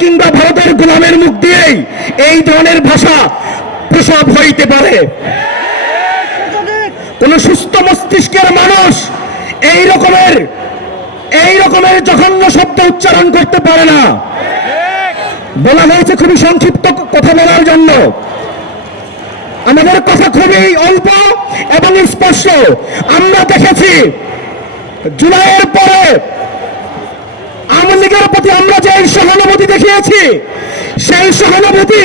কিংবা ভারতের গোলামের মুখ দিয়েই এই ধরনের ভাষা প্রসব হইতে পারে। কোন সুস্থ মস্তিষ্কের মানুষ এই রকমের জঘন্য শব্দ উচ্চারণ করতে পারে না। বলা হয়েছে খুবই সংক্ষিপ্ত কথা বলার জন্য, আমাদের কথা খুবই অল্প এবং স্পষ্ট। আমরা দেখেছি জুলাইয়ের পরে আওয়ামী লীগের প্রতি আমরা যে সহানুভূতি দেখিয়েছি, সেই সহানুভূতি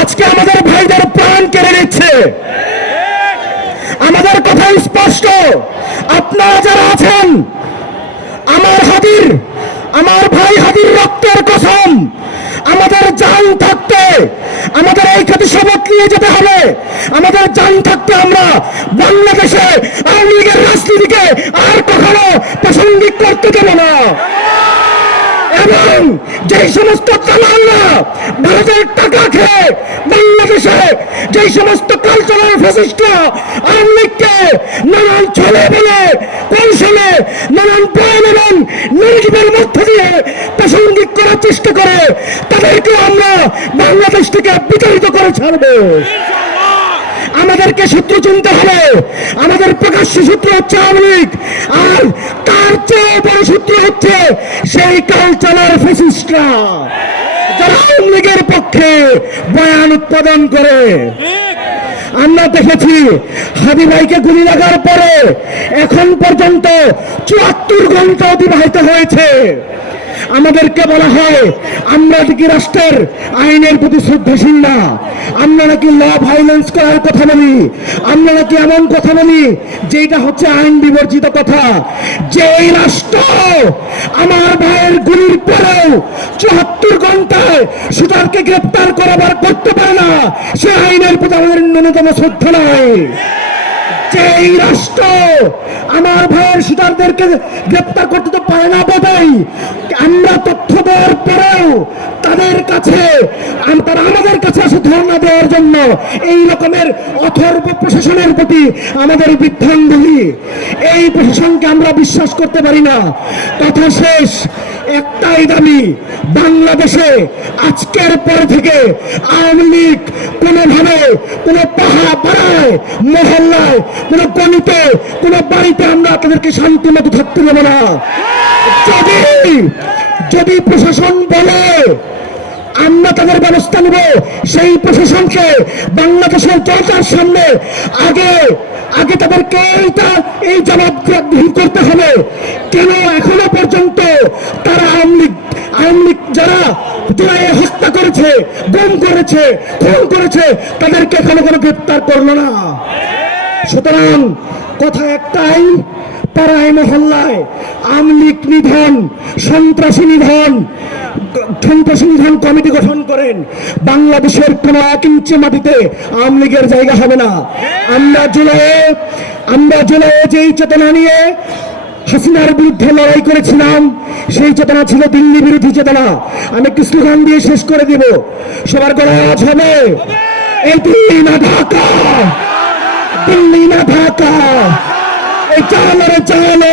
আজকে আমাদের ভাইদের প্রাণ কেড়ে নিচ্ছে। আমাদের কথা স্পষ্ট, আপনারা যারা আছেন, আমার ভাই হাদির রক্তের কসম, আমাদের জান থাকতে আমাদের এই খাতে শপথ নিয়ে যেতে হবে। আমাদের জান থাকতে আমরা বাংলাদেশে আওয়ামী লীগের রাজনীতিকে আর কখনো প্রাসঙ্গিক করতে দেব না। এবং যে সমস্ত দালালরা ভারতের টাকা খেয়ে বাংলাদেশে যে সমস্ত কালচারাল ফ্যাসিস্টরা আওয়ামী লীগকে নানান ছলে বলে কৌশলে নানান বয়ান এবং নির্জীবের মধ্য দিয়ে প্রাসঙ্গিক করার চেষ্টা করে, তাদেরকে আমরা বাংলাদেশ থেকে বিতাড়িত করে ছাড়বো। আমাদেরকে সূত্র চিনতে হবে। আমাদের প্রকাশ্য সূত্র হচ্ছে আওয়ামী লীগ, আর তার চেয়ে বড় সূত্র হচ্ছে সেই কালচারাল ফ্যাসিস্টরা যারা আওয়ামী লীগের পক্ষে বয়ান উৎপাদন করে। আমরা দেখেছি হাদি ভাইকে গুলি লাগার পরে এখন পর্যন্ত ৭৪ ঘন্টা অতিবাহিত হয়েছে। আমাদেরকে বলা হয় আমরা নাকি রাষ্ট্রের আইনের প্রতি শ্রদ্ধাশীল না, আমরা নাকি ল ভায়োলেন্স করার কথা বলি, আমরা নাকি এমন কথা বলি যেটা হচ্ছে আইন বিবর্জিত কথা। যে এই রাষ্ট্র আমার ভাইয়ের গুলির পরেও ৭৪ ঘন্টায় শুটারকে গ্রেপ্তার করতে পারে না, সে আইনের প্রতি আমাদের ন্যূনতম শ্রদ্ধা নাই। যে এই রাষ্ট্র আমার ভাইয়ের শুটারদেরকে গ্রেপ্তার করতে তো পারে না বটেই, আমরা তথ্য দেওয়ার পরেও তারা আমাদের কাছে আসে ধর্ণা দেওয়ার জন্য। এই রকমের অথর্ব প্রশাসনের প্রতি আমাদের বিভ্রান্তি। এই প্রশাসনকে আমরা বিশ্বাস করতে পারি না। কথা শেষ, একটাই দাবি, বাংলাদেশে আজকের পর থেকে আওয়ামী লীগ কোনোভাবে কোনো পাড়ায় মহল্লায় কোনো গণিতে কোনো বাড়িতে আমরা তাদেরকে শান্তি মতো থাকতে দেব না। যদি প্রশাসন বলে আমরা তাদের ব্যবস্থা নেব, সেই প্রশাসনকে বাংলাদেশের জনতার সামনে আগে তাদেরকে এই জবাবদিহি করতে হবে। কেন এখনো পর্যন্ত তারা আওয়ামী লীগ যারা হত্যা করেছে, গুম করেছে, খুন করেছে, তাদেরকে এখনো কোনো গ্রেপ্তার করলো না। সুতরাং কথা একটাই, পাড়ায় মহল্লায় আওয়ামী লীগ নিধন, সন্ত্রাসী নিধন কমিটি গঠন করেন। বাংলাদেশের কোন ১ ইঞ্চি মাটিতে আওয়ামী লীগের জায়গা হবে না। আমরা জুলাইয়ে যেই চেতনা নিয়ে হাসিনার বিরুদ্ধে লড়াই করেছিলাম, সেই চেতনা ছিল দিল্লি বিরোধী চেতনা। আমি একটু স্লোগান দিয়ে শেষ করে দিব, সবার গলায় আওয়াজ হবে, এই দিল্লি না ঢাকা, দিল্লি না ঢাকা, এই চালো রে চালো,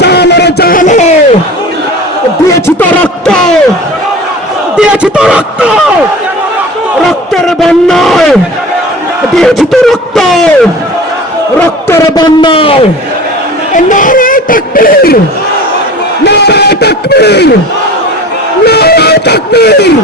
চালো রে চালো, দিয়েছি তো রক্ত, দিয়েছি তো রক্ত, রক্তের বন্যায় দিয়েছি তো রক্ত, রক্তের বন্যায়। নারে তাকবীর, নারে তাকবীর, নারে তাকবীর।